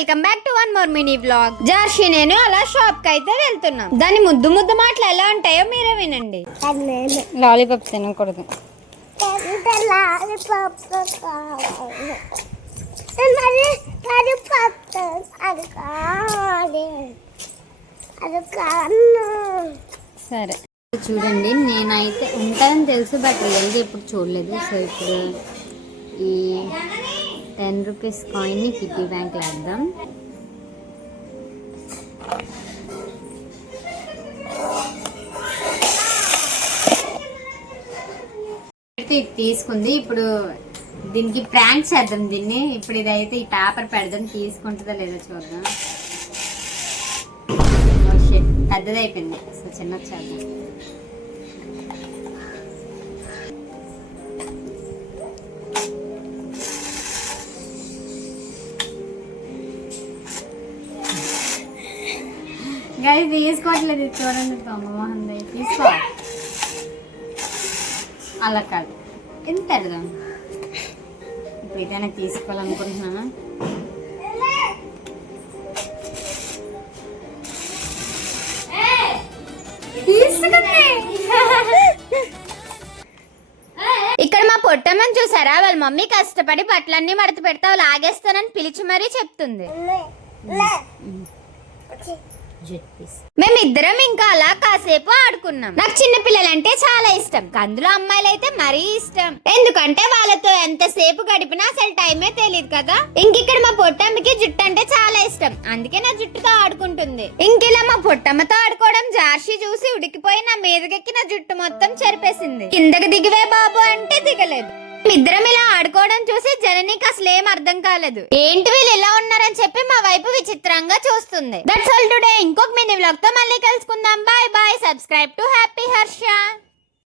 Welcome back to one more mini vlog. జార్షి నేను అలా షాప్ కి అయితే వెళ్తున్నాం. దాని ముద్దు ముద్దు మాటలు ఎలా ఉంటాయో మీరే వినండి. లాలీపాప్ తినకూడదు. సరే చూడండి, నేనైతే ఉంటానని తెలుసు బట్ రియల్గా ఇప్పుడు చూడలేదు. సో ఇప్పుడు ఈ 10 రూపీస్ కాయిన్ని కిట్టి బ్యాంక్ వేద్దాం. ఇది తీసుకుంది. ఇప్పుడు దీనికి ప్రాంక్ చేద్దాం దీన్ని. ఇప్పుడు ఇదైతే ఈ పేపర్ పెడదాం, తీసుకుంటుందా లేదో చూద్దాం. పెద్దది అయిపోయింది, సో చిన్నది చేద్దాం. గది తీసుకోవట్లేదు, చూడండి దొంగమోహన్ తీసుకో. అలా కాదు, ఎంత పెడదాం. ఇప్పుడు ఏదైనా తీసుకోవాలనుకుంటున్నాను. ఇక్కడ మా పొట్టమ్మని చూసారా, వాళ్ళ మమ్మీ కష్టపడి బట్టలన్నీ మడత పెడతా లాగేస్తానని పిలిచి మరీ చెప్తుంది. మేమిద్దరం ఇంకా అలా కాసేపు ఆడుకున్నాం. నాకు చిన్న పిల్లలంటే చాలా ఇష్టం, అందులో అమ్మాయిలు అయితే మరీ ఇష్టం. ఎందుకంటే వాళ్ళతో ఎంతసేపు గడిపినా అసలు టైమే తెలియదు కదా. ఇంకిక్కడ మా పొట్టమ్మకి జుట్టు అంటే చాలా ఇష్టం, అందుకే నా జుట్టుతో ఆడుకుంటుంది. ఇంకిలా మా పొట్టమ్మతో ఆడుకోవడం జార్షి చూసి ఉడికిపోయి నా మీదకెక్కి నా జుట్టు మొత్తం చెరిపేసింది. కిందకి దిగివే బాబు అంటే దిగలేదు. ఇద్దరం ఇలా ఆడుకోవడం చూసి జననికి అసలు ఏం అర్థం కాలేదు. ఏంటి వీళ్ళు ఇలా ఉన్నారని చెప్పి మా వైపు విచిత్రంగా చూస్తుంది. That's all today. ఇంకొక మినీ వ్లాగ్ తో మళ్ళీ కలుసుకుందాం. Bye bye. Subscribe to happy Harsha.